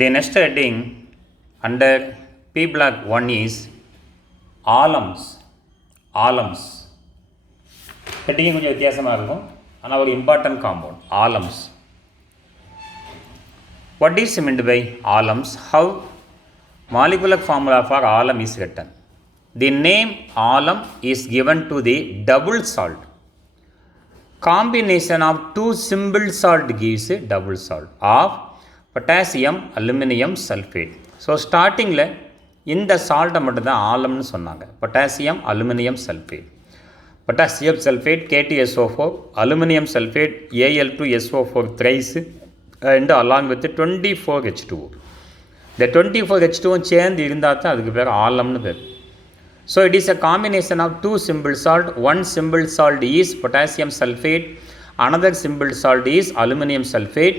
The next heading under P block 1 is alums. Alums. Heading கொஞ்சம் வித்தியாசமாக இருக்கும், ஆனால் ஒரு important compound alums. What is meant by alums? How molecular formula for alum is written? The name alum is given to the double salt. Combination of two simple salt gives a double salt of potassium aluminum sulfate. So starting la இந்த சால்ட்டை மட்டும் தான் ஆலம்னு சொன்னாங்க. Potassium aluminium sulphate, potassium sulphate K2SO4, aluminium sulphate Al2SO4 thrice and along with 24H2O. இந்த 24H2O சேர்ந்து இருந்தால் தான் அதுக்கு பேர் ஆலம்னு பேர். So it is a combination of two simple salt. One simple salt is potassium sulfate, another simple salt is aluminum sulfate,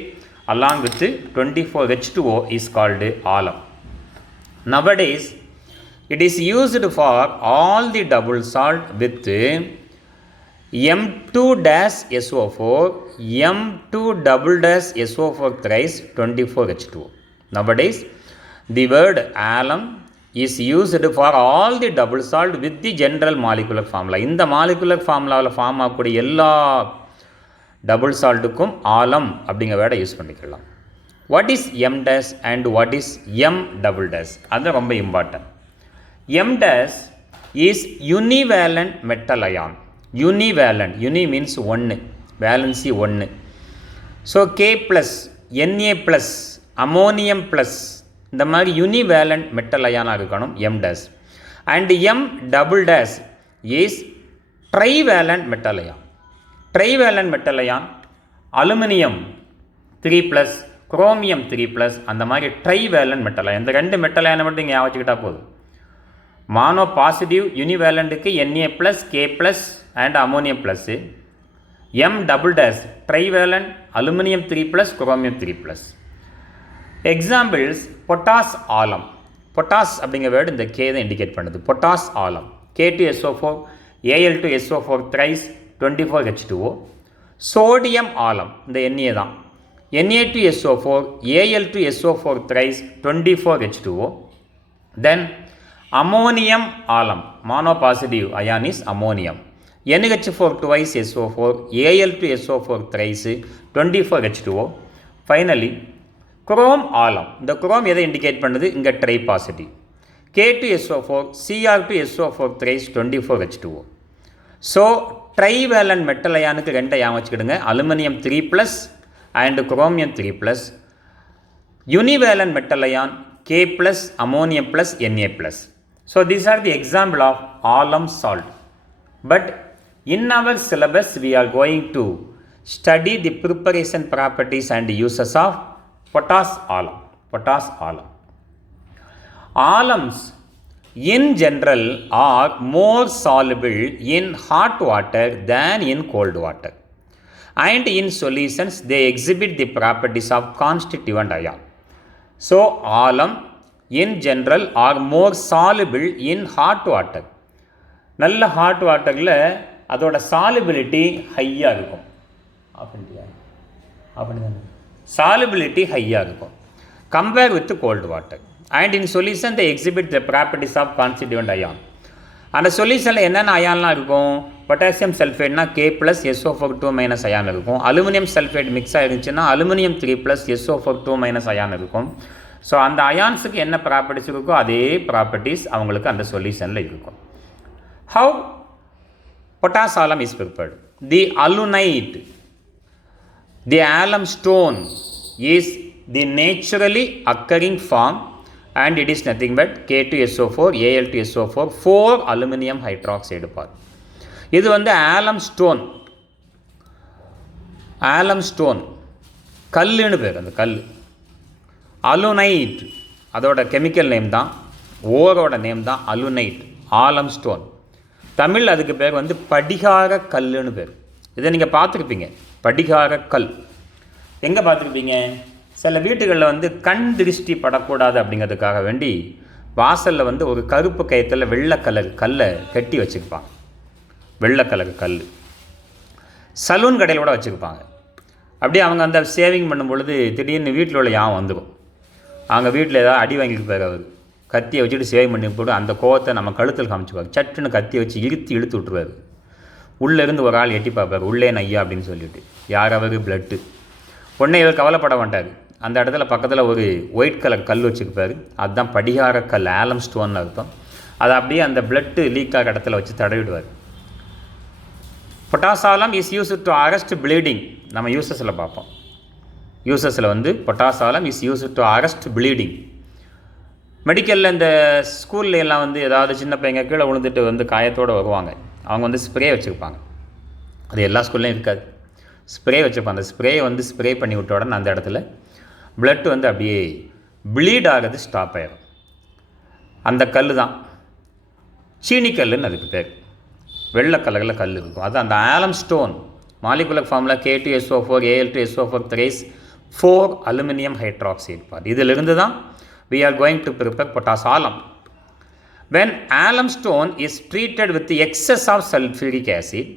along with 24H2O is called alum. Nowadays it is used for all the double salt with M2-SO4, M2-SO4 thrice 24H2O. Nowadays the word alum is used for all the double salt with the general molecular formula. இந்த molecular formulaவில் form ஆகக்கூடிய எல்லா double சால்ட்டுக்கும் ஆலம் அப்படிங்கிற வேர்டை use பண்ணிக்கலாம். What is M dash and what is M double dash? அது ரொம்ப important. M dash is univalent metal ion. Univalent, uni means ஒன்று, valency ஒன்று. So K plus, Na plus, ammonium plus, இந்த மாதிரி யூனிவேலண்ட் மெட்டல் அயானாக இருக்கணும் M dash. And M double dash is trivalent metal ion. Trivalent metal ion aluminium 3+, chromium 3+, அந்த மாதிரி trivalent metal ion. இந்த ரெண்டு மெட்டல் அயானை மட்டும் இங்கே ஞாபகிச்சுக்கிட்டா போதும். மானோ பாசிட்டிவ் யூனிவேலண்ட்டுக்கு Na+, K+ and ammonium plus. M double dash trivalent aluminium 3+, chromium 3+. Examples potash alum. Potash அப்படிங்கிற வேர்டு இந்த K தான் இண்டிகேட் பண்ணுது. Potash alum K2SO4, Al2SO4 thrice 24H2O. Sodium alum இந்த Na தான், Na2SO4, Al2SO4 thrice 24H2O. Then ammonium alum, mono positive ion is ammonium, NH4 twice SO4, Al2SO4 thrice 24H2O. Finally chrome alum. இந்த chrome எதை indicate பண்ணுது? இங்கே try positive K2SO4, Cr2SO4 thrice 24H2O. So trivalent metal அயானுக்கு ரெண்டை ஞாபகம் வச்சுக்கிடுங்க, aluminium 3+ and chromium 3+. Univalent metal ion K+, ammonium +, Na+. So these are the example of alum salt. But in our syllabus we are going to study the preparation properties and uses of potash alum. Potash alum. Alums in general are more soluble in hot water than in cold water, and in solutions they exhibit the properties of constituent ion. So alum in general are more soluble in hot water. நல்ல hot வாட்டரில் அதோட solubility ஹையாக இருக்கும். Solubility ஹையாக இருக்கும் compare with cold water. And in solution they exhibit the properties of constituent ion. அந்த சொல்யூஷனில் என்னென்ன அயான்லாம் இருக்கும்? பொட்டாசியம் சல்ஃபேட்னா K+ SO4 அயான் இருக்கும். அலுமினியம் சல்ஃபேட் மிக்ஸ் ஆகிருந்துச்சுன்னா அலுமினியம் 3+ SO4 அயான் இருக்கும். ஸோ அந்த அயான்ஸுக்கு என்ன ப்ராப்பர்ட்டிஸ் இருக்கோ அதே ப்ராப்பர்ட்டிஸ் அவங்களுக்கு அந்த சொல்யூஷனில் இருக்கும். How potash alum is prepared? The alunite, the alum stone is the naturally occurring form, and it is nothing but K2SO4, Al2SO4, 4 aluminum hydroxide part. இது வந்து ஆலம் ஸ்டோன். ஆலம் ஸ்டோன் கல்லுன்னு பேர். அந்த கல் அலுனைட் அதோட கெமிக்கல் நேம் தான், ஓரோட நேம் தான் அலுனைட், ஆலம் ஸ்டோன். தமிழ் அதுக்கு பேர் வந்து படிகார கல்லுன்னு பேர். இதை நீங்கள் பார்த்துருப்பீங்க, படிகார கல். எங்கே பார்த்துருப்பீங்க? சில வீட்டுகளில் வந்து கண் திருஷ்டி படக்கூடாது அப்படிங்கிறதுக்காக வேண்டி வாசலில் வந்து ஒரு கருப்பு கயத்தில் வெள்ளை கலர் கல்லை கட்டி வச்சுருப்பாங்க. வெள்ளை கலர் கல் சலூன் கடையில் கூட வச்சுருப்பாங்க. அப்படியே அவங்க அந்த சேவிங் பண்ணும் பொழுது திடீர்னு வீட்டில் உள்ள யான் வந்துடும். அவங்க வீட்டில் ஏதாவது அடி வாங்கியிருப்பார் அவர், கத்தியை வச்சுட்டு சேவ் பண்ணி போட்டு அந்த கோவத்தை நம்ம கழுத்தில் காமிச்சுப்பார். சட்டுன்னு கத்தியை வச்சு இழுத்து விட்டுருவார். உள்ளேருந்து ஒரு ஆள் எட்டி பார்ப்பார், உள்ளே நையா அப்படின்னு சொல்லிட்டு. யார் அவர்? பிளட்டு. உடனே இவர் கவலைப்பட மாட்டார். அந்த இடத்துல பக்கத்தில் ஒரு ஒயிட் கலர் கல் வச்சுருப்பார். அதுதான் படிகார கல், ஆலம் ஸ்டோன்னு அர்த்தம். அதை அப்படியே அந்த பிளட்டு லீக் ஆகிற இடத்துல வச்சு தடவிடுவார். Potash alum is use to arrest bleeding. நம்ம யூசஸில் பார்ப்போம். யூசஸில் potash alum is use to arrest bleeding. மெடிக்கலில் இந்த ஸ்கூல்ல எல்லாம் ஏதாவது சின்ன பையங்க கீழே விழுந்துட்டு காயத்தோடு வருவாங்க. அவங்க ஸ்ப்ரே வச்சுருப்பாங்க. அது எல்லா ஸ்கூல்லையும் இருக்காது. ஸ்ப்ரே வச்சுருப்பாங்க. அந்த ஸ்ப்ரேயை ஸ்ப்ரே பண்ணி விட்ட உடனே அந்த இடத்துல பிளட் அப்படியே ப்ளீட் ஆகிறது ஸ்டாப் ஆகிடும். அந்த கல் தான் சீனிக்கல்லுன்னு அதுக்கு பேர். வெள்ளை கலரில் கல் இருக்கும். அது அந்த alum stone. Molecular formula K2SO4 Al2SO4 thrice 4 aluminium hydroxide part. இதிலிருந்து தான் we are going to prepare potash alum. When alum stone is treated with the excess of sulfuric acid,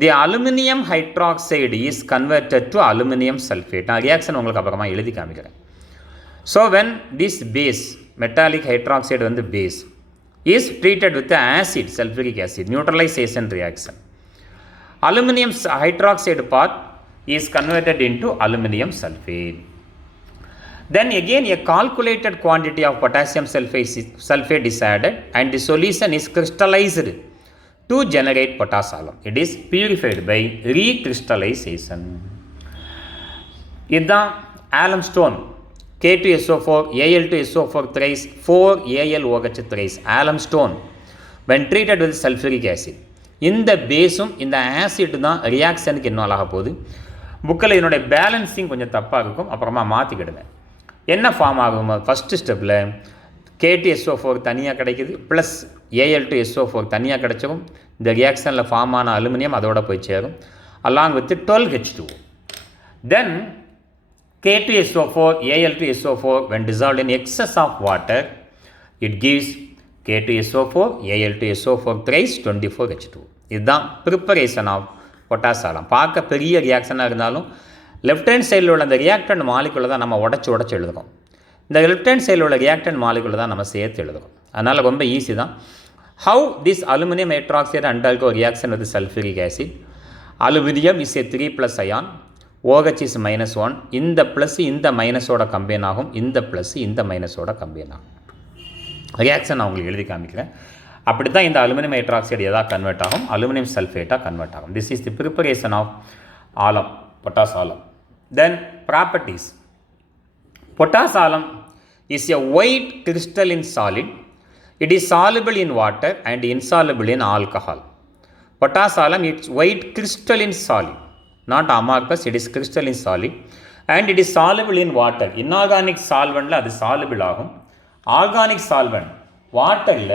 the aluminum hydroxide is converted to aluminum sulfate. நான் reaction உங்களுக்கு அப்புறமா எழுதி காமிக்கிறேன். So when this base, metallic hydroxide base, is treated with the acid, sulfuric acid, neutralization reaction, aluminum hydroxide part is converted into aluminum sulfate. Then again a calculated quantity of potassium sulfate is added and the solution is crystallized to generate potash alum. It is purified by recrystallization. இதுதான் alum stone. K2SO4 Al2SO4 thrice 4 AlOH thrice alum stone when treated with sulfuric acid. இந்த பேஸும் இந்த acid தான் ரியாக்ஷனுக்கு என்ன ஆக போகுது. புக்கில் இதனுடைய balancing கொஞ்சம் தப்பாக இருக்கும், அப்புறமா மாற்றிக்கிடுங்க. என்ன ஃபார்ம் ஆகும்? ஃபஸ்ட்டு ஸ்டெப்பில் K2SO4 தனியாக கிடைக்கிது, ப்ளஸ் Al2SO4 தனியாக கிடைச்சவும் இந்த ரியாக்ஷனில் ஃபார்ம் ஆன அலுமினியம் அதோட போய் சேரும், along with 12H2. Then K2SO4 Al2SO4 when dissolved in excess of water, it gives K2SO4 Al2SO4 thrice 24H2. இதுதான் ப்ரிப்பரேஷன் ஆஃப் பொட்டாஷ் ஆலம். பார்க்க பெரிய ரியாக்ஷனாக இருந்தாலும் லெஃப்ட் ஹேண்ட் சைடில் உள்ள அந்த ரியாக்டன்ட் மாலிகுலை தான் நம்ம உடச்சி எழுதுகிறோம். இந்த லெஃப்ட் ஹேண்ட் சைடில் உள்ள ரியாக்டன்ட் மாலிகுலை தான் நம்ம சேர்த்து எழுதுகிறோம். அதனால் ரொம்ப ஈஸி தான். How this aluminium hydroxide undergo reaction with sulfuric acid? Aluminum is a 3+ ion, OH is -1. இந்த ப்ளஸ் இந்த மைனஸோட கம்பைன் ஆகும், இந்த ப்ளஸ் இந்த மைனஸோட கம்பைன் ஆகும். ரியாக்ஷன் நான் உங்களுக்கு எழுதி காமிக்கிறேன். அப்படி தான் இந்த அலுமினியம் ஹைட்ராக்சைடு எதாவது கன்வெர்ட் ஆகும், அலுமினியம் சல்ஃபேட்டாக கன்வெர்ட் ஆகும். This is the preparation of alum, potash alum. Then properties. Potash alum is a white crystalline solid. It is soluble in water and insoluble in alcohol. Potash alum is white crystalline solid, not amorphous. It is crystalline solid and it is soluble in water. Inorganic solvent அது soluble ஆகும். Organic solvent waterல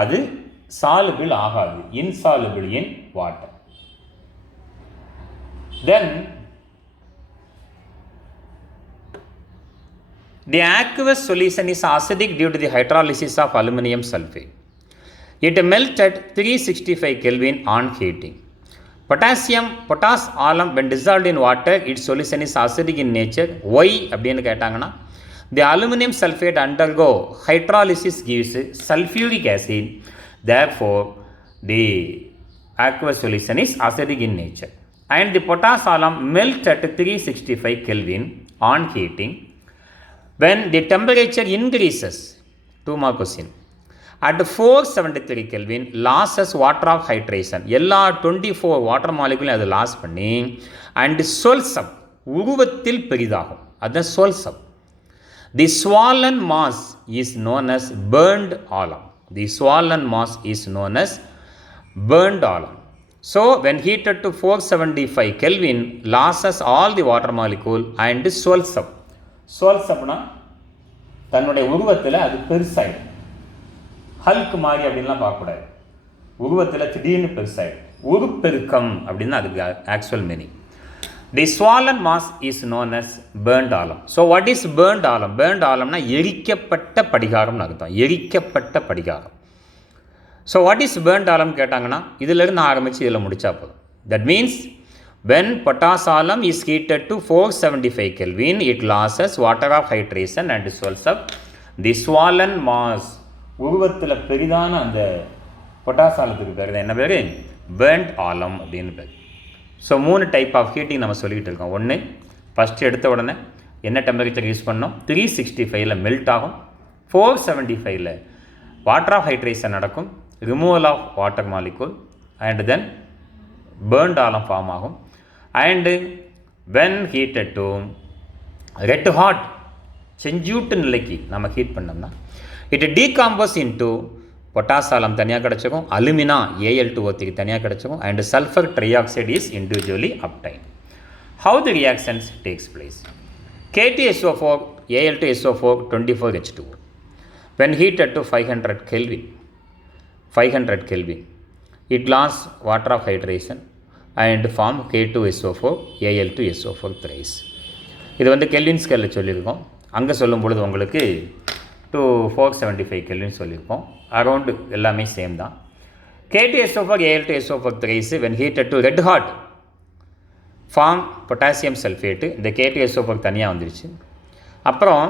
அது soluble ஆகாது, insoluble in water. Then the aqueous solution is acidic due to the hydrolysis of aluminum sulfate. It melts at 365 Kelvin on heating. Potash alum when dissolved in water, its solution is acidic in nature. Why அப்படினு கேட்டாங்கன்னா, the aluminum sulfate undergo hydrolysis gives sulfuric acid. Therefore, the aqueous solution is acidic in nature. And the potash alum melts at 365 Kelvin on heating. When the temperature increases, 2 more question, at 473 Kelvin losses water of hydration. எல்லா 24 water மாலிகுலையும் அது loss பண்ணி and swells up, உருவத்தில் பெரிதாகும். அதுதான் swells up. The swollen mass is known as burned alum. The swollen mass is known as burned alum. So when heated to 475 Kelvin, losses all the water molecule and swells up. Swells upனா தன்னுடைய உருவத்தில் அது பெருசாயிடும். Hulk மாதிரி அப்படின்லாம் பார்க்கக்கூடாது. உருவத்தில் திடீர்னு பெருசாயிடும். உருப்பெருக்கம் அப்படின்னு அதுக்கு actual meaning. The swollen mass is known as burned alum. So what is burned alum? Burned alumனா எரிக்கப்பட்ட படிகாரம்னு அர்த்தம். எரிக்கப்பட்ட படிகாரம். So what is burned alum கேட்டாங்கன்னா இதிலிருந்து ஆரம்பித்து இதில் முடித்தா போதும். That means When potash alum is heated to 475 Kelvin, it loses water of hydration and swells up the swollen mass. உருவத்தில் பெரிதான அந்த பொட்டாஸ் ஆலத்துக்கு பேர் என்ன பேர்? பேர்ன்ட் ஆலம் அப்படின்னு பேர். ஸோ 3 டைப் ஆஃப் ஹீட்டிங் நம்ம சொல்லிகிட்டு இருக்கோம். ஒன்று, ஃபஸ்ட்டு எடுத்த உடனே என்ன டெம்பரேச்சர் யூஸ் பண்ணோம்? 365 மெல்ட் ஆகும். 475 வாட்டர் ஆஃப் ஹைட்ரேஷன் நடக்கும், removal of water molecule, and then burnt alum form ஆகும். And when heated to red hot செஞ்சூட்டு நிலைக்கு நம்ம ஹீட் பண்ணோம்னா it decompose into potash alum தனியாக கிடச்சிக்கும், அலுமினா Al2O3 தனியாக கிடச்சிக்கும், and sulphur trioxide is individually obtain. How the reactions takes place? K2SO4 Al2SO4 24H2 when heated to 500 Kelvin it lost water of hydration and form K2SO4 Al2SO4 thrice. இது வந்து kelvin ஸ்கேலில் சொல்லியிருக்கோம். அங்கே சொல்லும் பொழுது உங்களுக்கு 475 கெல்வின் சொல்லியிருக்கோம். அரௌண்டு எல்லாமே சேம் தான். K2SO4 Al2SO4 thrice when heated to red hot form potassium sulphate. இந்த K2SO4 தனியாக வந்துருச்சு. அப்புறம்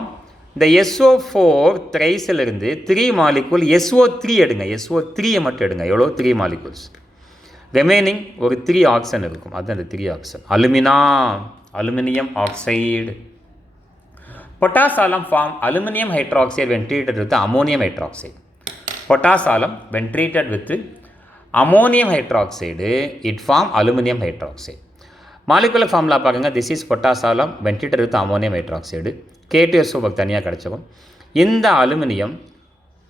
இந்த SO4 த்ரைஸிலிருந்து 3 மாலிகூல் SO3 எடுங்க. SO3 மட்டும் எடுங்க. எவ்வளோ? 3 மாலிகூல்ஸ். ரிமைனிங் ஒரு 3 ஆக்சன் இருக்கும். அதுதான் அந்த 3 ஆக்சன். Aluminium oxide. Potash alum form aluminium hydroxide when treated with ammonium hydroxide. Potash alum when treated with ammonium hydroxide it form aluminium hydroxide. Molecular formula பாருங்கள். This is potash alum when treated with ammonium hydroxide. K2SO4 தனியாக கிடச்சிக்கும். இந்த aluminium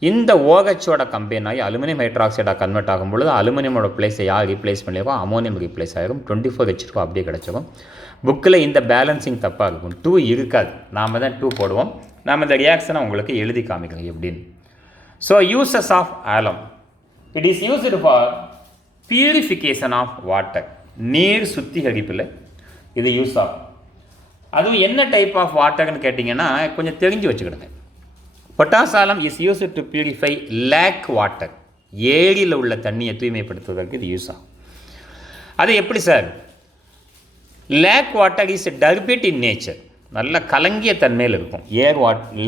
இந்த OHோட combine ஆகி aluminium ஹைட்ராக்சைடாக convert ஆகும் பொழுது அலுமினியமோட பிளேஸை யார் ரீப்ளேஸ் பண்ணியிருக்கோம்? அமோனியம் ரீப்ளேஸ் ஆகிரும். 24H2 அப்படியே கிடச்சிக்கும். புக்கில் இந்த பேலன்சிங் தப்பாக இருக்கும். 2 இருக்காது. நாம் தான் 2 போடுவோம். நாம் இந்த ரியாக்ஷனை உங்களுக்கு எழுதி காமிக்கிறோம் எப்படின்னு. So uses of alum. It is used for purification of water. நீர் சுத்திகரிப்பில் இது யூஸ் ஆகும். அதுவும் என்ன டைப் ஆஃப் வாட்டர்னு கேட்டிங்கன்னா கொஞ்சம் தெரிஞ்சு வச்சுக்கிடுங்க. Potash alum is used to purify lake water. ஏரியில் உள்ள தண்ணியை தூய்மைப்படுத்துவதற்கு இது யூஸ் ஆகும். அது எப்படி sir? Lake water is turbid in nature. நல்ல கலங்கிய தன்மையில் இருக்கும்.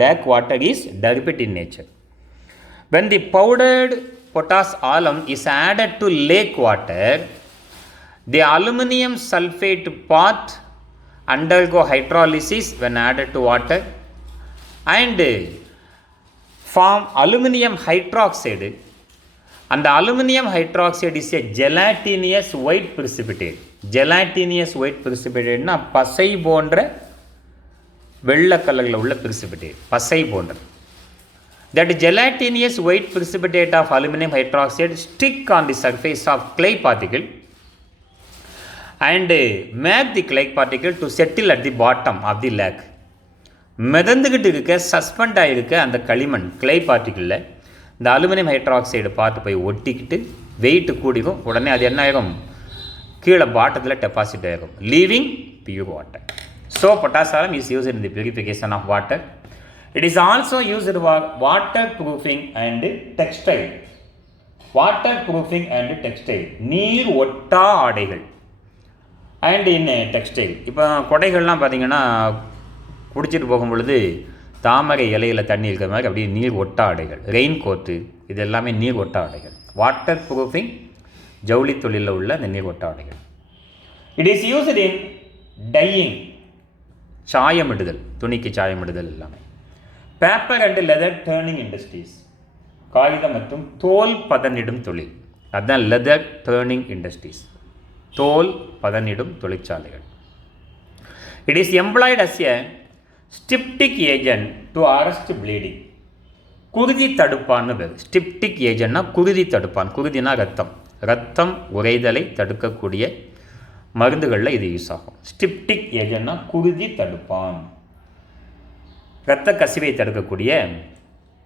Lake water is turbid in nature. when the powdered potash alum is added to lake water, the aluminum sulfate part undergo hydrolysis when added to water and form aluminum hydroxide. And the aluminum hydroxide is a gelatinous white precipitate. Gelatinous white precipitate na பசை போன்ற வெள்ளை கலரில் உள்ள precipitate. பசை போன்ற. That gelatinous white precipitate of aluminum hydroxide stick on the surface of clay particle and make the clay particle to settle at the bottom of the lake. மிதந்துக்கிட்டு இருக்க suspend ஆகிருக்க அந்த களிமண் கிளை பார்ட்டிக்கிளில் இந்த அலுமினியம் ஹைட்ராக்சைடு பார்த்து போய் ஒட்டிக்கிட்டு வெயிட்டு கூடிக்கும். உடனே அது என்ன ஆகும்? கீழே பாட்டத்தில் டெபாசிட் ஆகும், leaving pure water. So potash alum is used in the purification of water. It is also used for water proofing and textile. Water proofing and textile, நீர் ஒட்டா ஆடைகள். அண்ட் இன் டெக்ஸ்டைல், இப்போ கொடைகள்லாம் பார்த்திங்கன்னா குடிச்சிட்டு போகும் பொழுது தாமரை இலையில் தண்ணி இருக்கிற மாதிரி அப்படியே நீர் ஒட்டா ஆடைகள். ரெயின் கோட்டு, இது எல்லாமே நீர் ஒட்டா ஆடைகள். வாட்டர் ப்ரூஃபிங் ஜவுளி தொழிலில் உள்ள இந்த நீர் ஒட்டா ஆடைகள். It is used in dyeing, சாயமிடுதல், துணிக்கு சாயமிடுதல் எல்லாமே. பேப்பர் அண்ட் லெதர் டேர்னிங் இண்டஸ்ட்ரீஸ், காகிதம் மற்றும் தோல் பதனிடும் தொழில். அதுதான் லெதர் டேர்னிங் இண்டஸ்ட்ரீஸ், தோல் பதனிடும் தொழிற்சாலைகள். It is employed as a styptic agent to arrest bleeding. குருதி தடுப்பான்னு பேர். ஸ்டிப்டிக் ஏஜென்ட்னா குருதி தடுப்பான். குருதினா ரத்தம் உறைதலை தடுக்கக்கூடிய மருந்துகளில் இது யூஸ் ஆகும். ஸ்டிப்டிக் ஏஜென்ட்னா குருதி தடுப்பான், இரத்த கசிவை தடுக்கக்கூடிய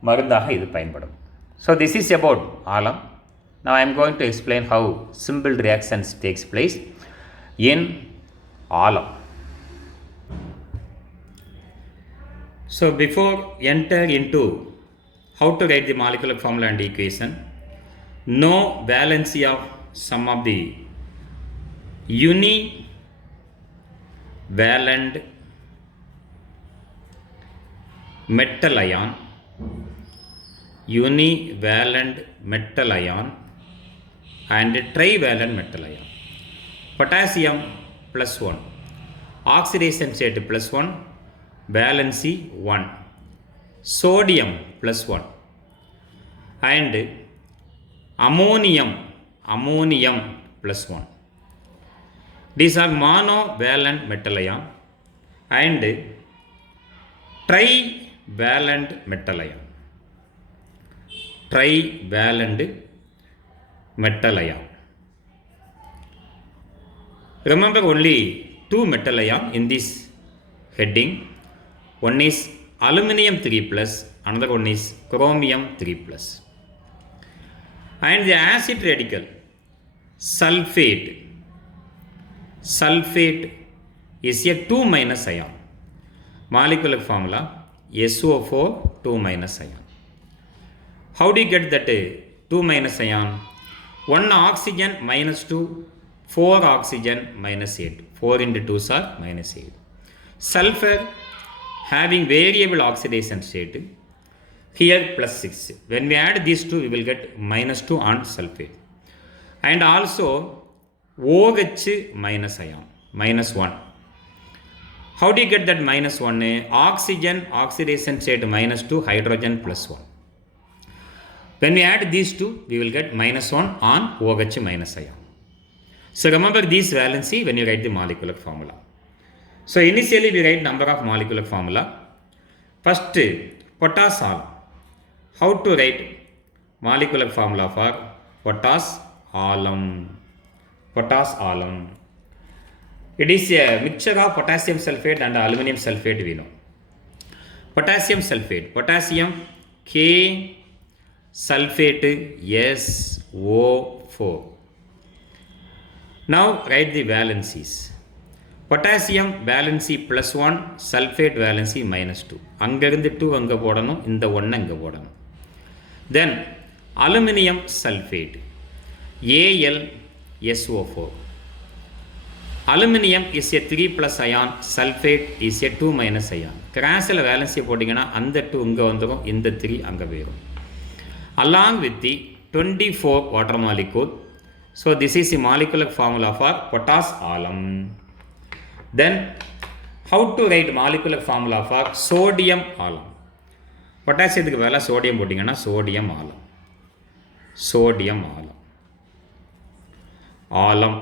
மருந்தாக இது பயன்படும். So this is about Alam. Now I am going to explain how simple reactions takes place in alum. So before enter into how to write the molecular formula and equation, know valency of some of the valent metal ion, univalent metal ion and trivalent metal ion. Potassium plus 1, oxidation state plus 1, valency 1, sodium plus 1 and ammonium plus 1. These are monovalent metal ion and trivalent metal ion. Trivalent metal ion. Remember only two metal ion in this heading. One is aluminum 3 plus, another one is chromium 3 plus. And the acid radical sulfate is a 2 minus ion. Molecular formula SO4 2 minus ion. How do you get that 2 minus ion? 1 oxygen minus 2, 4 oxygen minus 8. 4 into 2s are minus 8. Sulfur having variable oxidation state, here plus 6. When we add these two, we will get minus 2 on sulfate. And also OH minus ion, minus 1. How do you get that minus 1? Oxygen oxidation state minus 2, hydrogen plus 1. When we add these two, we will get minus 1 on OH minus ion. So remember these valency when you write the molecular formula. So initially we write number of molecular formula. First, potash alum. How to write molecular formula for potash alum? Potash alum. It is a mixture of potassium sulfate and aluminum sulfate we know. Potassium sulfate, potassium K, sulfate SO4. Now write the valencies. Potassium valency plus 1, sulfate valency minus 2. அங்கிருந்து 2 அங்கே போடணும், இந்த 1 அங்கே போடணும். Then aluminum sulfate AlSO4. Aluminum is a 3 plus ion, sulfate is a 2 minus ion. கிராஸில் valency போட்டிங்கன்னா அந்த 2 இங்கே வந்துடும், இந்த 3 அங்கே போயிடும். Along with the 24 water molecule. So this is the molecular formula for potash alum. Then how to write molecular formula for sodium alum? பொட்டாசியத்துக்கு பதிலாக sodium போட்டிங்கன்னா sodium Alam. Sodium Alam. Alam.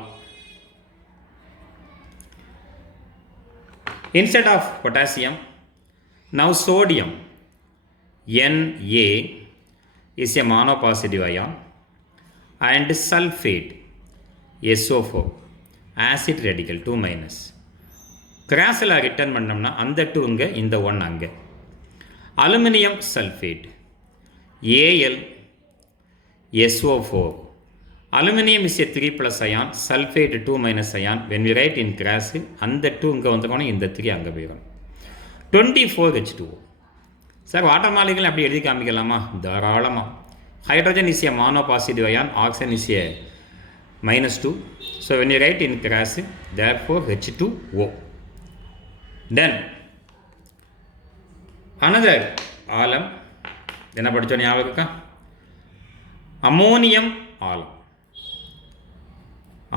Instead of potassium, now sodium Na is a monopositive ion and sulfate SO4 acid radical 2 minus. கிராஸில் return பண்ணோம்னா அந்த 2 இங்கே, இந்த 1 அங்கே. Aluminium sulphate AlSO4. Aluminum is a 3 plus ion, sulfate 2 minus ion. When we write in grass, அந்த 2 இங்கே வந்துக்கணும், இந்த 3 அங்கே போயிடும். 24H2O. சார் வாட்டர் மாலிகுல் அப்படி எழுதி காமிக்கலாமா? தாராளமாக. Hydrogen is a monopositive ion, oxygen is a minus 2. So when you write in grass, therefore H2O. Then another alum, என்ன படித்தோம் ஞாபகம் இருக்கா? Ammonium Alam.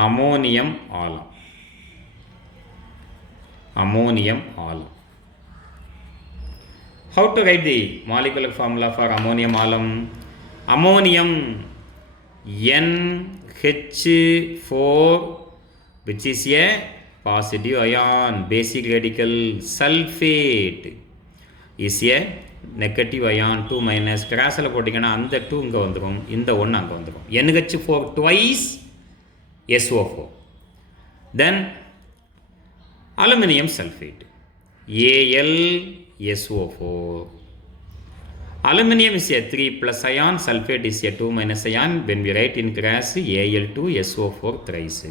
Ammonium alum. Ammonium alum. How to write the molecular formula for ammonium alum? Ammonium NH4, which is a positive ion, basic radical. Sulfate is a negative ion, 2 minus. கிராஸில் போட்டிங்கன்னா அந்த 2 இங்கே வந்துடும், இந்த 1 அங்கே வந்துடும். NH4 twice SO4. Then aluminum sulfate AlSO4. Aluminum is a 3 plus ion, sulfate is a 2 minus ion. When we write in grass, Al2SO4 thrice.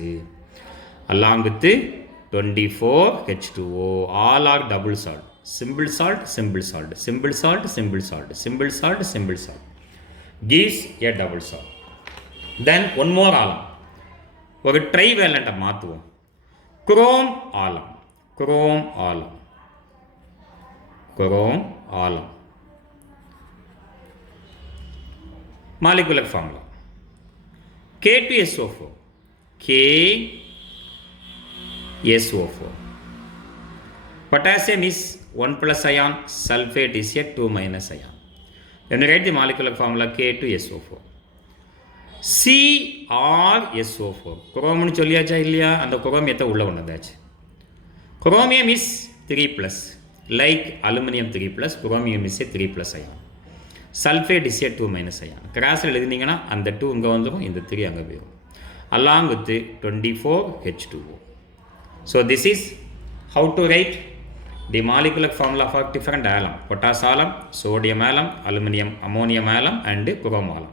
Along with the 24H2O, all are double salt. Simple salt, simple salt, simple salt, simple salt, simple salt, simple salt. Gives a double salt. Then one more alum. ஒரு ட்ரைவேலண்ட்டை மாற்றுவோம். Chrome Alam. Chrome Alam. Chrome Alam. Molecular formula K2SO4. KSO4. Potassium is 1 plus ion, sulfate is a 2 minus ion. When you write the molecular formula K2SO4. CrSO4. குரோம்னு சொல்லியாச்சா இல்லையா? அந்த குரோமியத்தை உள்ள ஒன்றதாச்சு. Chromium is 3 plus. Like aluminum 3 plus, chromium is a 3 plus ion. Sulfate is a 2 minus ion. கிராஸில் எழுதினீங்கன்னா அந்த 2 இங்கே வந்துடும், இந்த 3 அங்கே போயிடும். Along with 24H2O. So this is how to write the molecular formula for different alum. Potassium alum, sodium alum, aluminum, ammonium alum and chrome alum.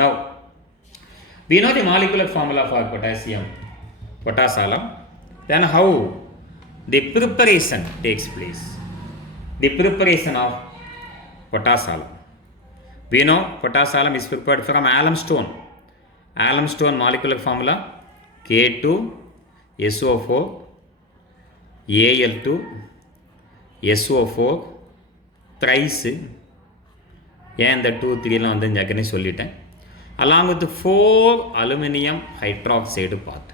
Now, we know the molecular formula for potassium alum. Then how the preparation takes place. The preparation of potassium alum. We know potassium alum is prepared from alum stone. Alum stone molecular formula K2SO4 Al2 SO4 thrice. ஏன் இந்த 2 3 வந்து ஏற்கனவே சொல்லிட்டேன். Along with 4 aluminum hydroxide part.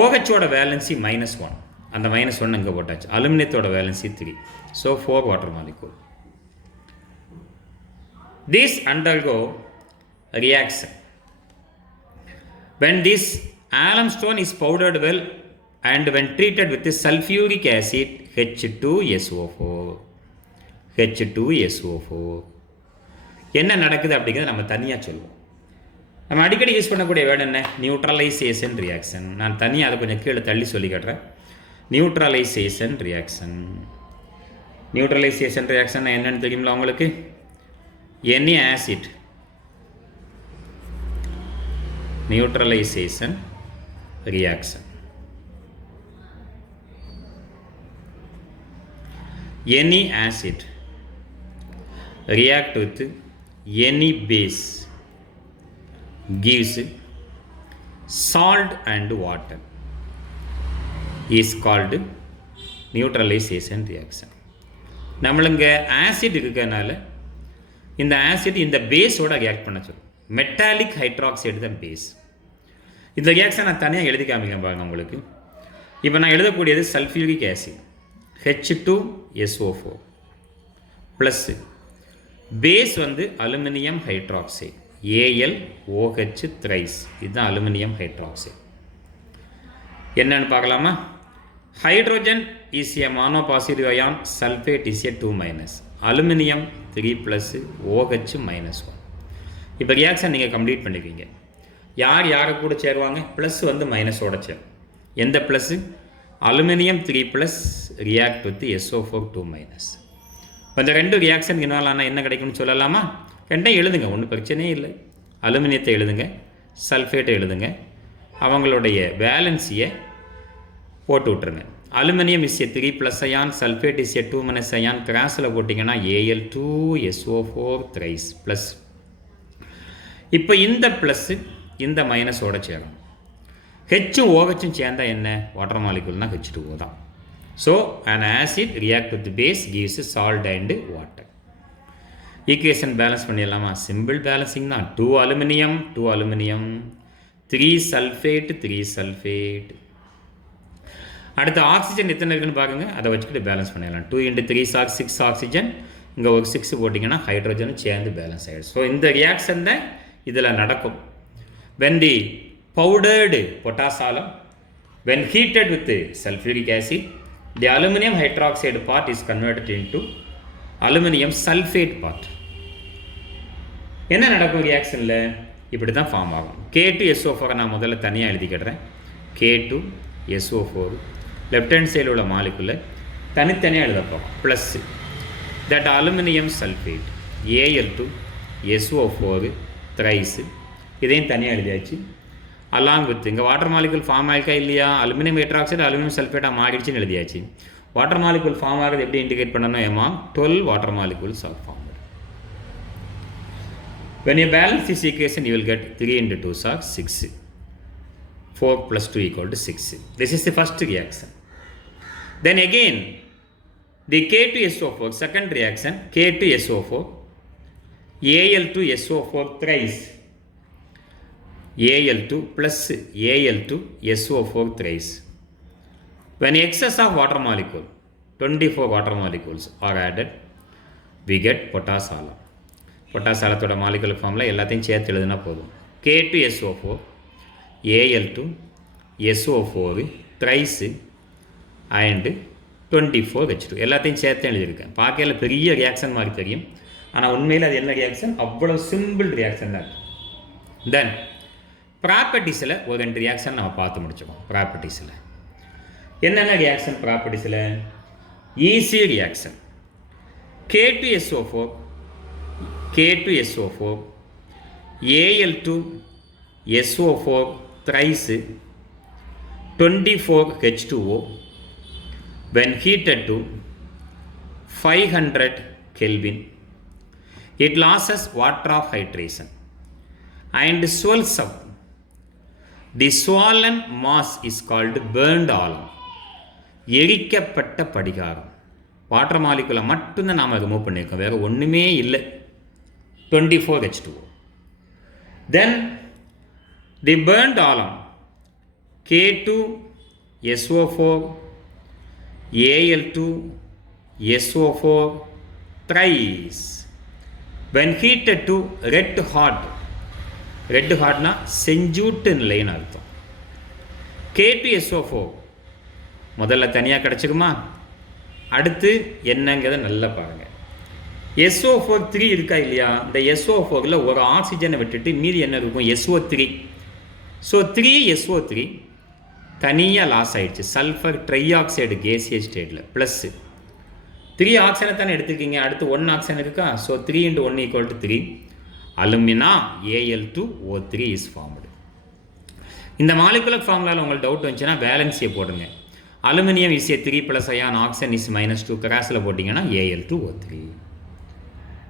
OH ஓட valency -1. அந்த -1 இங்கே போட்டாச்சு. அலுமினியத்தோட valency 3. So 4 water molecule. These undergo reaction. When this alum stone is powdered well and when treated with the sulfuric acid H2SO4. என்ன நடக்குது அப்படிங்கிறத நம்ம தனியாக சொல்லுவோம். நம்ம அடிக்கடி யூஸ் பண்ணக்கூடிய வேர்டு என்ன? Neutralisation reaction. நான் தனியாக அதை கொஞ்சம் கீழே தள்ளி சொல்லி காட்டுறேன். Neutralisation reaction. நியூட்ரலைசேஷன் ரியாக்ஷன் என்னன்னு தெரியுங்களா உங்களுக்கு? Any acid neutralization reaction. Any acid react with any base gives salt and water is called neutralization reaction. நம்மளுங்க ஆசிட் இருக்கிறதுனால இந்த ஆசிட் இந்த பேஸோட ரியாக்ட் பண்ண சொல்லும். மெட்டாலிக் ஹைட்ராக்சைடு தான் பேஸ். இந்த ரியாக்ஷன் நான் தனியாக எழுதி காமிக்கிறேன் பாருங்க உங்களுக்கு. இப்போ நான் எழுதக்கூடியது sulphuric acid H2SO4 plus base வந்து அலுமினியம் ஹைட்ராக்சைடு AlOH thrice. இதுதான் அலுமினியம் ஹைட்ராக்சைடு. என்னன்னு பார்க்கலாமா? Hydrogen is a monopositive ion, sulfate is a 2 minus. Aluminium 3 plus OH -1. இப்போ ரியாக்ஷன் நீங்கள் கம்ப்ளீட் பண்ணிடுவீங்க. யார் யாரை கூட சேருவாங்க? ப்ளஸ் வந்து மைனஸோட சேரும். எந்த plus? Aluminium 3 plus react with SO4 2 minus. இப்போ இந்த ரெண்டு ரியாக்ஷன் இன்வால்வ் ஆனால் என்ன கிடைக்கும்னு சொல்லலாமா? ரெண்டையும் எழுதுங்க, ஒன்றும் பிரச்சனையே இல்லை. அலுமினியத்தை எழுதுங்க, சல்ஃபேட்டை எழுதுங்க, அவங்களுடைய வேலன்சியை போட்டு விட்ருங்க. Aluminium is a 3 plus ion, sulphate is a 2 minus ion. கிராஸில் போட்டிங்கன்னா Al2SO4 thrice ப்ளஸ். இப்போ இந்த ப்ளஸ்ஸு இந்த மைனஸோட சேரும். ஹெச்சும் ஓஹெச்சும் சேர்ந்தா என்ன? வாட்டர் மாலிகுல்னா H2O தான். So an acid react with the base gives salt and water. Equation balance பண்ணிடலாமா? சிம்பிள் பேலன்சிங் தான். 2 அலுமினியம் 2 அலுமினியம் 3 சல்ஃபேட் 3 சல்ஃபேட். அடுத்து ஆக்சிஜன் எத்தனை இருக்குன்னு பாருங்க, அதை வச்சுக்கிட்டு பேலன்ஸ் பண்ணிடலாம். 2 × 3 6 ஆக்சிஜன். இங்கே ஒரு 6 போட்டிங்கன்னா ஹைட்ரோஜனும் சேர்ந்து பேலன்ஸ் ஆகிடும். ஸோ இந்த ரியாக்ஷன் தான் இதில் நடக்கும். when the powdered potassium when heated with sulfuric acid, the aluminum hydroxide part is converted into aluminum sulfate part. என்ன நடக்கும் ரியாக்ஷனில்? இப்படி தான் ஃபார்ம் ஆகும். K2SO4 நான் முதல்ல தனியாக எழுதிக்கிடுறேன். K2SO4 லெஃப்ட் ஹேண்ட் சைடில் உள்ள மாலிகுலை தனித்தனியாக எழுதப்போம். Plus that aluminium sulphate Al2SO4 thrice. இதையும் தனியாக எழுதியாச்சு. அலாங் வித் இங்கே வாட்டர் மாலிகுல் ஃபார்ம் ஆகிருக்கா இல்லையா? அலுமினியம் ஹைட்ராக்சைடு அலுமினியம் சல்ஃபேட்டாக மாறிடுச்சுன்னு எழுதியாச்சு. வாட்டர் மாலிகுல் ஃபார்ம் ஆகிறது எப்படி இண்டிகேட் பண்ணணும்? ஏமா 12 water molecules are form. When you balance this equation, you will get 3 × 2 6. 4 plus 2 equal to 6. This is the first reaction. Then again, the K2SO4, second reaction, K2SO4, Al2SO4 thrice, Al2 plus Al2SO4 thrice. When excess of water molecule, 24 water molecules are added, we get potash alum. Potash alatoda molecular formula எல்லாத்தையும் சேர்த்து எழுதுனா போதும். K2SO4, Al2, SO4 thrice and 24H2 எல்லாத்தையும் சேர்த்து எழுதியிருக்கேன். பார்க்கல பெரிய reaction மாதிரி தெரியும், ஆனால் உண்மையில் அது என்ன ரியாக்ஷன், அவ்வளோ சிம்பிள் ரியாக்ஷன் தான். தென் ப்ராப்பர்ட்டிஸில் ஒரு 2 ரியாக்ஷன் நம்ம பார்த்து முடிச்சுக்கோம். ப்ராப்பர்ட்டிஸில் என்னென்ன ரியாக்ஷன் ப்ராப்பர்ட்டிஸில்? Easy reaction K2SO4, Al2, SO4 thrice 24H2O when heated to 500 Kelvin, it loses water of hydration and swells up. The swollen mass is called burned alum. எரிக்கப்பட்ட படிகாரம். வாட்டர் மாலிகுலை மட்டும்தான் நாம் ரிமூவ் பண்ணியிருக்கோம், வேறு ஒன்றுமே இல்லை. 24H2O. Then the burned alum K2SO4, Al2, SO4 thrice when heated to red hot na செஞ்சூட்டு நிலைன்னு அர்த்தம். K2SO4 முதல்ல தனியாக கிடச்சிருமா? அடுத்து என்னங்கிறத நல்லா பாருங்கள். SO4 3 இருக்கா இல்லையா? இந்த SO4ல் ஒரு ஆக்சிஜனை விட்டுட்டு மீதி என்ன இருக்கும்? SO3. ஸோ 3SO3 தனியாக லாஸ் ஆகிடுச்சு சல்ஃபர் ட்ரை ஆக்சைடு கேசியஸ் ஸ்டேட்டில். ப்ளஸ்ஸு 3 ஆக்சிஜனை தானே எடுத்துருக்கீங்க, அடுத்து 1 ஆக்சிஜன் இருக்கா? So 3 × 1 = 3. Alumina Al2O3 is formed. இந்த மாலிகுலர் ஃபார்முலாவில் உங்களுக்கு டவுட் வந்துச்சுன்னா வேலன்ஸியை போடுங்க. Aluminium is a 3 + ion, oxygen is -2, கிராஸில் போட்டிங்கன்னா Al2O3.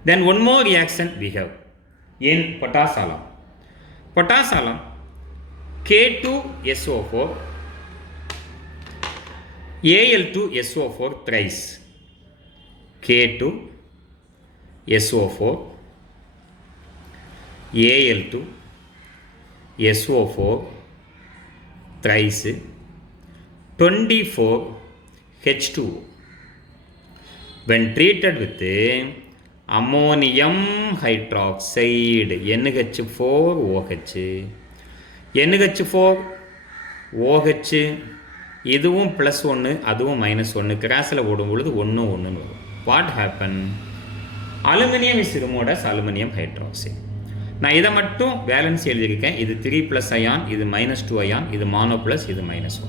Then one more reaction we have in potash alum. Potash alum K2SO4, Al2SO4 thrice, K2SO4, Al2SO4 thrice 24H2O when treated with ammonium hydroxide NH4OH, NH4OH இதுவும் +1 அதுவும் -1, கிராஸில் ஓடும்பொழுது 1 1 வரும். What happen? Aluminium is removed as aluminium hydroxide. நான் இதை மட்டும் balance எழுதியிருக்கேன். இது 3+ ion, இது -2 அயான், இது மானோ ப்ளஸ், இது -1.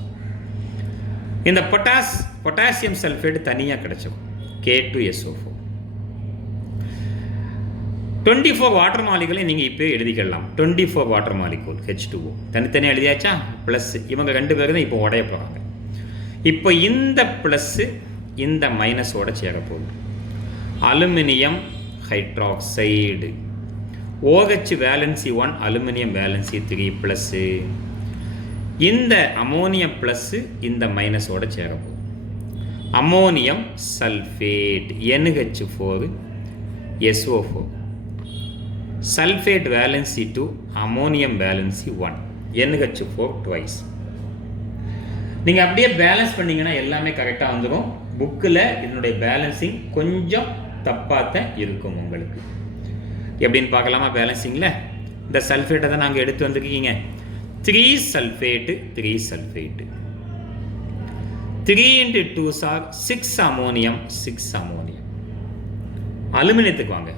இந்த பொட்டாசியம் சல்ஃபேட் தனியாக கிடச்சிடும் K2SO4. 24 வாட்டர் மாலிகுலை நீங்கள் இப்போ எழுதிக்கலாம். 24 வாட்டர் மாலிகூல் H2O தனித்தனியாக எழுதியாச்சா? ப்ளஸ் இவங்க 2 பேர் தான் இப்போ உடைய போகிறாங்க. இப்போ இந்த ப்ளஸ்ஸு இந்த மைனஸோட சேரப்போகுது. Aluminium hydroxide OH valency 1, aluminium valency 3 plus. இந்த அமோனியம் ப்ளஸ்ஸு இந்த மைனஸோட சேரப்போகுது. Ammonium sulphate NH4SO4, sulphate valency 2, ammonium valency 1, NH4 twice. நீங்கள் அப்படியே பேலன்ஸ் பண்ணிங்கன்னா எல்லாமே கரெக்டாக வந்துடும். புக்கில் இதனுடைய பேலன்சிங் கொஞ்சம் தப்பாக தான் இருக்கும் உங்களுக்கு. எப்படின்னு பார்க்கலாமா? பேலன்சிங்கில் இந்த சல்ஃபேட்டை தான் நாங்கள் எடுத்து வந்துருக்கீங்க. 3 sulphate 3 sulphate, 3 × 2 are 6 ammonium 6 ammonium. அலுமினியத்துக்கு வாங்க.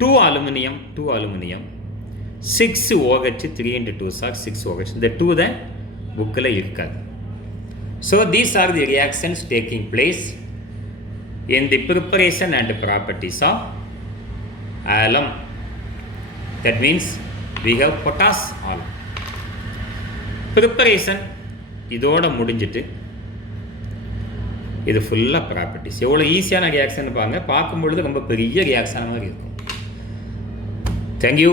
2 aluminium 2 aluminium, 6 OH, 3 × 2 are 6 OH. இந்த 2 தான் புக்கில் இருக்காது. So these are the reactions taking place in the preparation and properties of alum. That means we have potash alum. Preparation இதோட முடிஞ்சிட்டு இது ஃபுல்லாக ப்ராப்பர்ட்டிஸ். எவ்வளோ ஈஸியான ரியாக்ஷன் பார்க்கும்பொழுது ரொம்ப பெரிய ரியாக்ஷனாக மாதிரி இருக்கும். தேங்க்யூ.